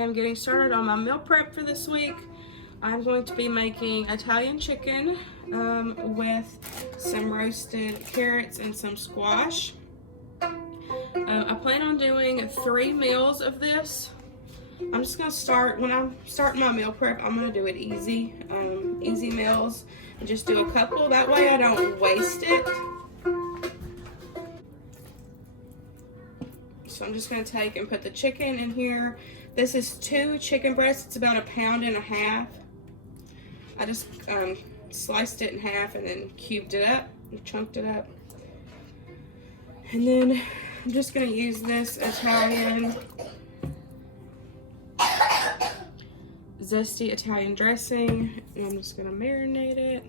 am getting started on my meal prep for this week. I'm going to be making Italian chicken with some roasted carrots and some squash. I plan on doing 3 meals of this. I'm just gonna start, when I'm starting my meal prep, I'm gonna do it easy, easy meals, and just do a couple. That way I don't waste it. So I'm just gonna take and put the chicken in here. This is 2 chicken breasts. It's about 1.5 pounds. I just sliced it in half and then cubed it up, chunked it up. And then I'm just gonna use this Italian, zesty Italian dressing, and I'm just gonna marinate it.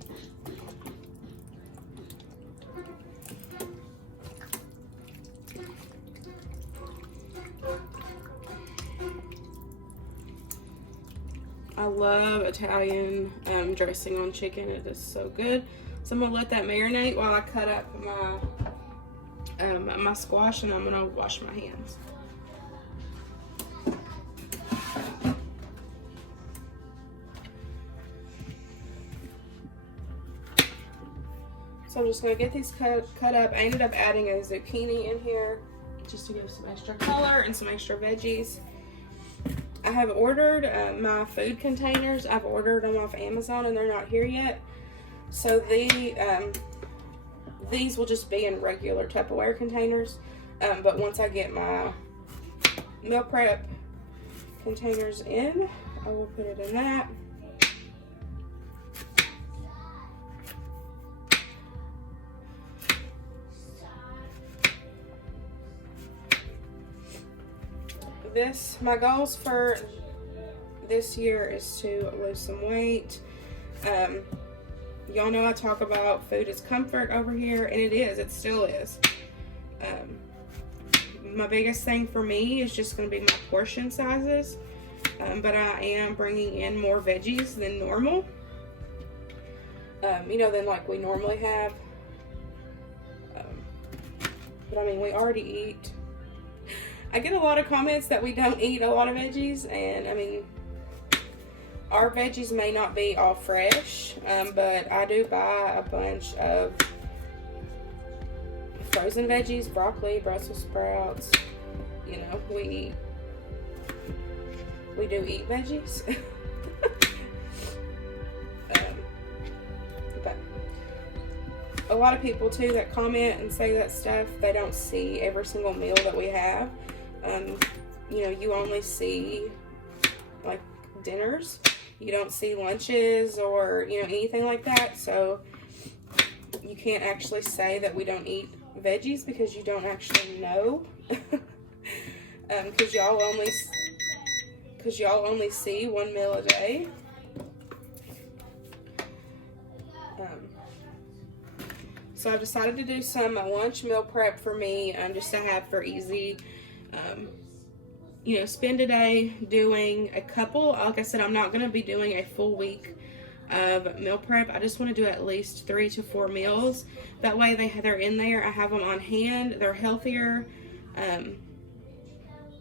I love Italian dressing on chicken. It is so good. So I'm gonna let that marinate while I cut up my squash, and I'm gonna wash my hands. So I'm just gonna get these cut up. I ended up adding a zucchini in here just to give some extra color and some extra veggies. I have ordered my food containers. I've ordered them off Amazon and they're not here yet. So these will just be in regular Tupperware containers. But once I get my meal prep containers in, I will put it in that. My goals for this year is to lose some weight. Y'all know I talk about food is comfort over here, and it is, it still is. My biggest thing for me is just going to be my portion sizes, but I am bringing in more veggies than normal, you know, than like we normally have. But I mean, we already eat. I get a lot of comments that we don't eat a lot of veggies, and I mean, our veggies may not be all fresh, but I do buy a bunch of frozen veggies, broccoli, Brussels sprouts. You know, we do eat veggies. But a lot of people too that comment and say that stuff, they don't see every single meal that we have. You know, you only see like dinners. You don't see lunches or, you know, anything like that. So you can't actually say that we don't eat veggies because you don't actually know. Because y'all only see 1 meal a day. So I've decided to do some lunch meal prep for me, just to have for easy. You know, spend a day doing a couple. Like I said, I'm not going to be doing a full week of meal prep. I just want to do at least 3 to 4 meals. That way they're in there. I have them on hand. They're healthier.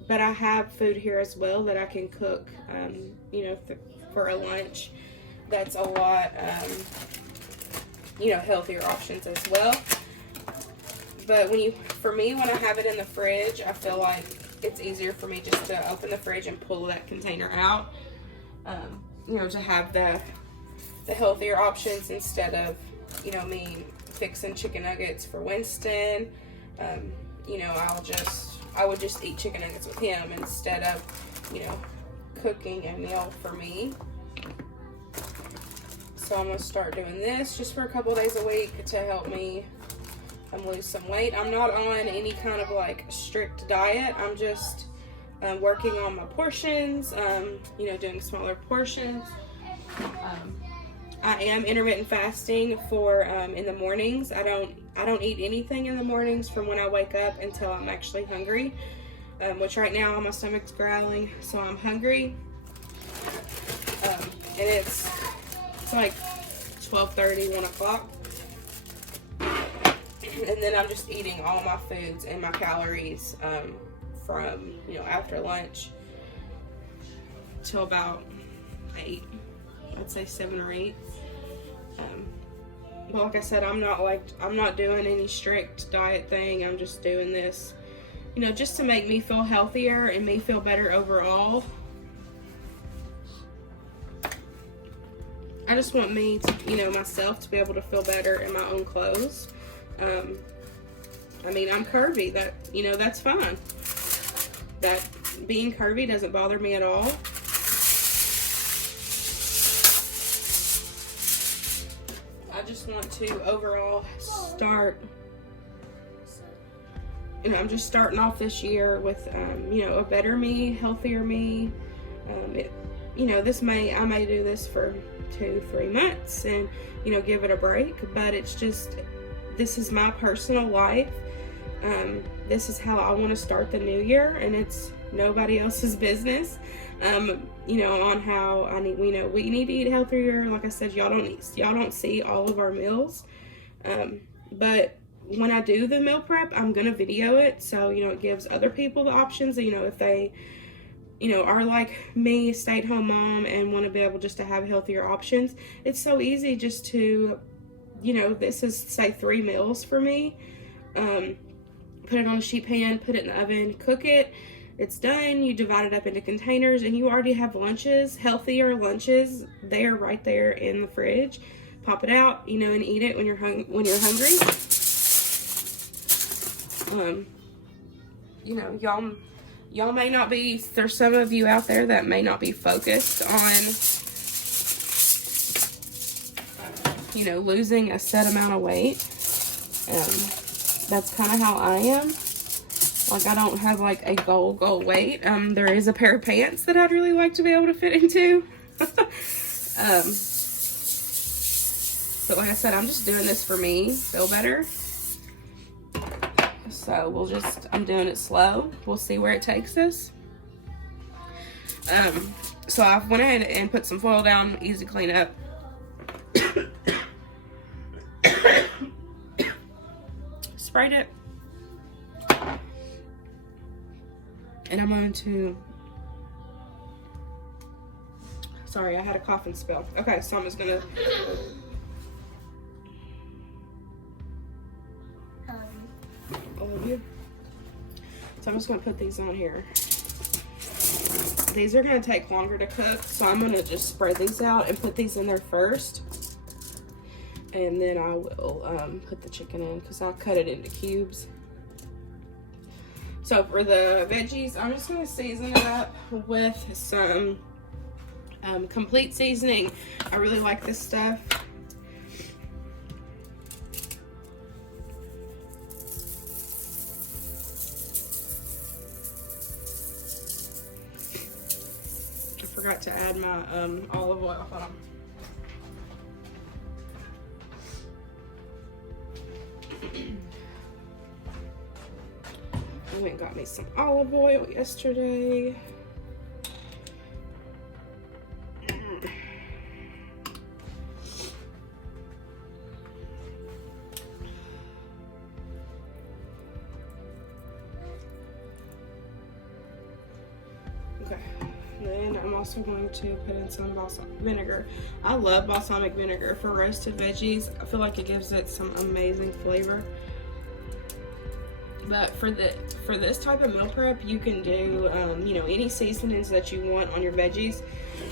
But I have food here as well that I can cook, you know, for a lunch. That's a lot, you know, healthier options as well. But for me, when I have it in the fridge, I feel like it's easier for me just to open the fridge and pull that container out, you know, to have the healthier options instead of, you know, me fixing chicken nuggets for Winston. You know, I would just eat chicken nuggets with him instead of, you know, cooking a meal for me. So I'm going to start doing this just for a couple days a week to help me lose some weight. I'm not on any kind of like strict diet. I'm just working on my portions, you know, doing smaller portions. I am intermittent fasting for in the mornings. I don't eat anything in the mornings from when I wake up until I'm actually hungry, which right now my stomach's growling, so I'm hungry. And it's like 12:30, 1 o'clock. And then I'm just eating all my foods and my calories from, you know, after lunch. till about 8. I'd say 7 or 8. But like I said, I'm not doing any strict diet thing. I'm just doing this, you know, just to make me feel healthier and me feel better overall. I just want me to, you know, myself to be able to feel better in my own clothes. I mean, I'm curvy. That, you know, that's fine. That being curvy doesn't bother me at all. I just want to overall start, you know, I'm just starting off this year with, you know, a better me, healthier me. You know, I may do this for 2-3 months and, you know, give it a break, but it's just, this is my personal life. This is how I want to start the new year, and it's nobody else's business. You know, on how we need to eat healthier. Like I said, y'all don't see all of our meals, but when I do the meal prep, I'm gonna video it, so, you know, it gives other people the options. You know, if they, you know, are like me, stay-at-home mom, and want to be able just to have healthier options, it's so easy just to, you know, this is, say, 3 meals for me. Put it on a sheet pan, put it in the oven, cook it. It's done. You divide it up into containers, and you already have lunches, healthier lunches there, right there in the fridge. Pop it out, you know, and eat it when you're hungry. You know, y'all may not be. There's some of you out there that may not be focused on, you know, losing a set amount of weight. That's kind of how I am. Like, I don't have like a goal weight. There is a pair of pants that I'd really like to be able to fit into. But like I said, I'm just doing this for me, feel better. So I'm doing it slow. We'll see where it takes us. So I went ahead and put some foil down, easy clean up. Sprayed it. And I'm going to, sorry, I had a cough and spell. Okay, so I'm just gonna, all of you. So I'm just gonna put these on here. These are gonna take longer to cook, so I'm gonna just spread these out and put these in there first. And then I will put the chicken in, because I'll cut it into cubes. So for the veggies, I'm just going to season it up with some complete seasoning. I really like this stuff. I forgot to add my olive oil. Hold on. I went and got me some olive oil yesterday. Okay, then I'm also going to put in some balsamic vinegar. I love balsamic vinegar for roasted veggies. I feel like it gives it some amazing flavor. But for this type of meal prep, you can do, you know, any seasonings that you want on your veggies.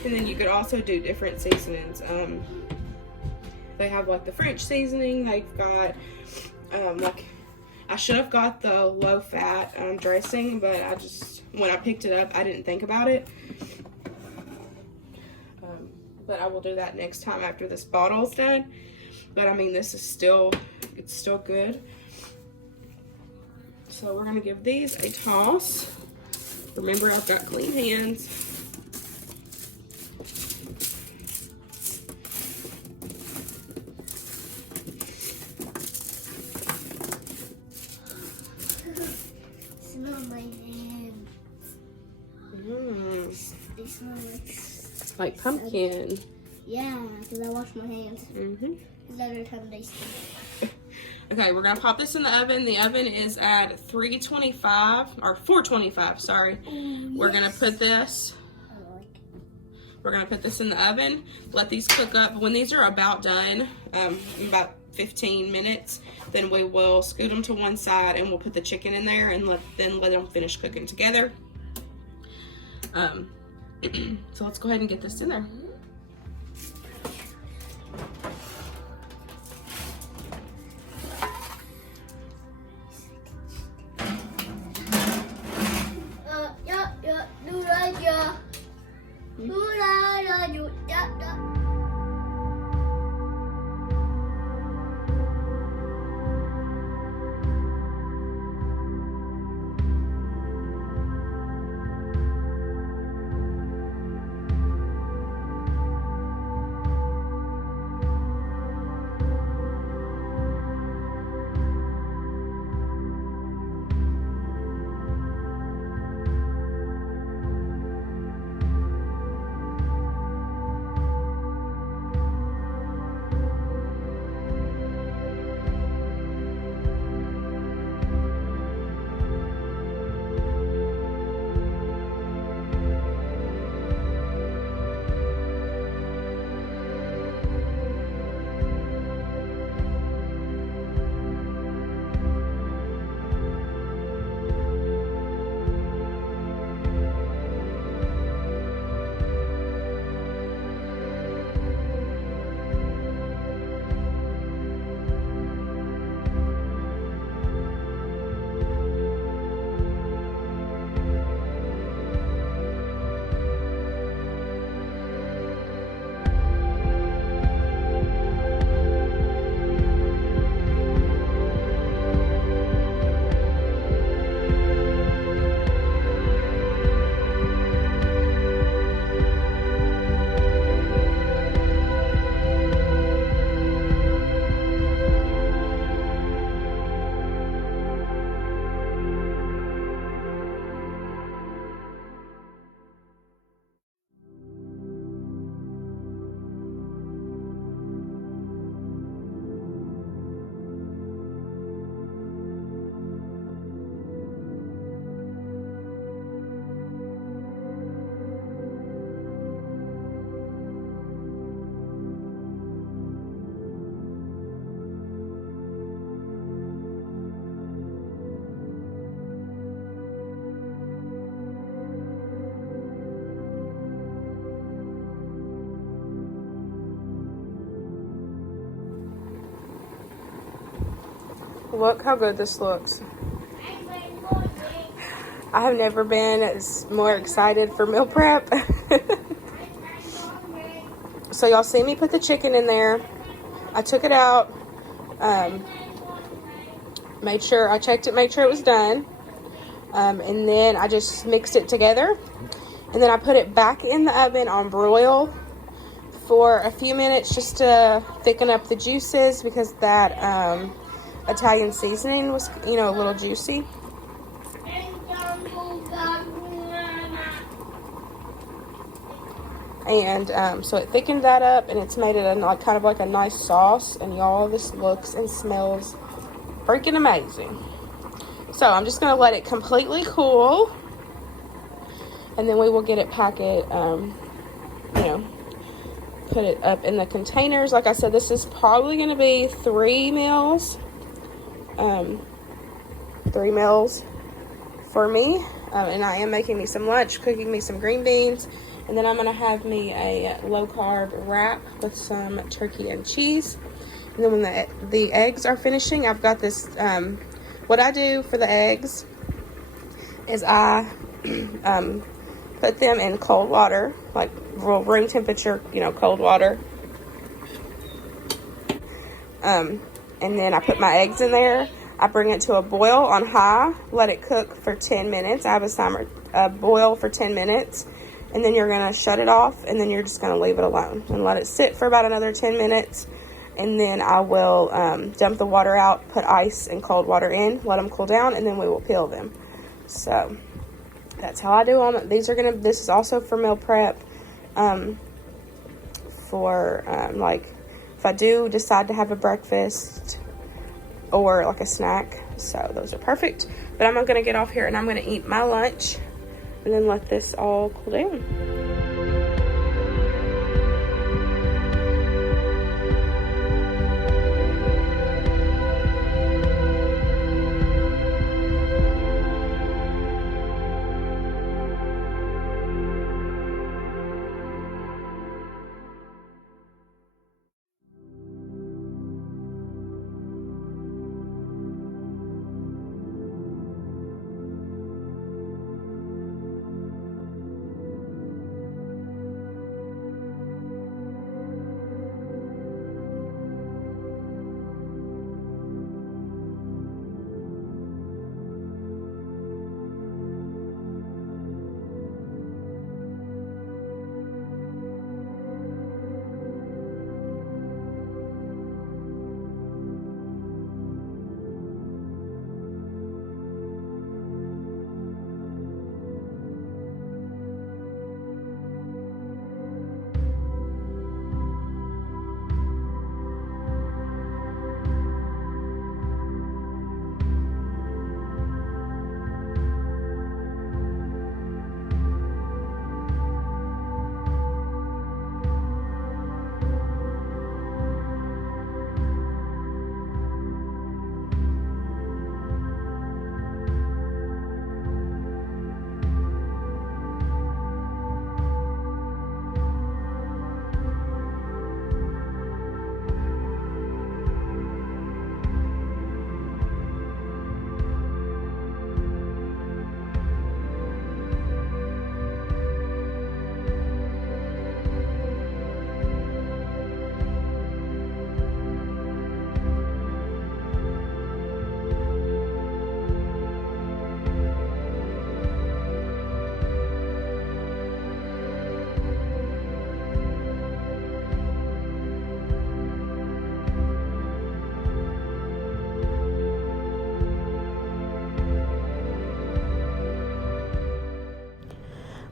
And then you could also do different seasonings. They have like the French seasoning. They've got, like, I should have got the low fat dressing, but when I picked it up, I didn't think about it. But I will do that next time after this bottle's done. But I mean, this is it's still good. So we're gonna give these a toss. Remember, I've got clean hands. Smell my hands. They smell like pumpkin. Yeah, because I wash my hands. Because every time they stink. Okay, we're gonna pop this in the oven. The oven is at 325 or 425. Sorry. Oh, we're gonna put this We're gonna put this in the oven, let these cook up. When these are about done, in about 15 minutes, then we will scoot them to one side and we'll put the chicken in there and let them finish cooking together. So let's go ahead and get this in there. Look how good this looks. I have never been more excited for meal prep. So y'all see me put the chicken in there. I took it out, made sure I checked it, made sure it was done, and then I just mixed it together, and then I put it back in the oven on broil for a few minutes just to thicken up the juices, because that Italian seasoning was, you know, a little juicy. And so it thickened that up, and it's made it a kind of like a nice sauce. And y'all, this looks and smells freaking amazing. So I'm just gonna let it completely cool, and then we will get it packet, you know, put it up in the containers. Like I said, this is probably gonna be 3 meals. 3 meals for me, and I am making me some lunch, cooking me some green beans, and then I'm gonna have me a low carb wrap with some turkey and cheese. And then when the eggs are finishing, I've got this, what I do for the eggs is I put them in cold water, like room temperature, you know, cold water, and then I put my eggs in there. I bring it to a boil on high, let it cook for 10 minutes. I have a timer, boil for 10 minutes, and then you're gonna shut it off, and then you're just gonna leave it alone and let it sit for about another 10 minutes. And then I will dump the water out, put ice and cold water in, let them cool down, and then we will peel them. So that's how I do them. This is also for meal prep, for like if I do decide to have a breakfast or like a snack. So those are perfect. But I'm gonna get off here and I'm gonna eat my lunch and then let this all cool down.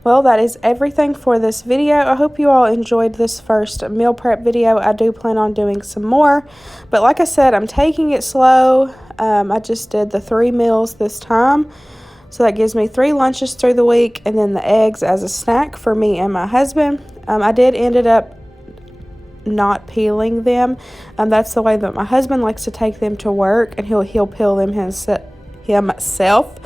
Well, that is everything for this video. I hope you all enjoyed this first meal prep video. I do plan on doing some more, but like I said, I'm taking it slow. I just did the 3 meals this time, so that gives me 3 lunches through the week, and then the eggs as a snack for me and my husband. I did ended up not peeling them. That's the way that my husband likes to take them to work, and he'll peel them himself.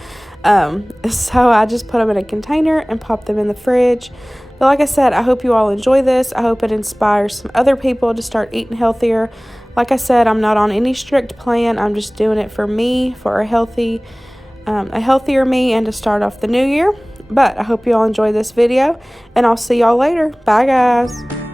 So I just put them in a container and pop them in the fridge. But like I said, I hope you all enjoy this. I hope it inspires some other people to start eating healthier. Like I said, I'm not on any strict plan. I'm just doing it for me, for a healthier me, and to start off the new year. But I hope you all enjoy this video, and I'll see y'all later. Bye, guys.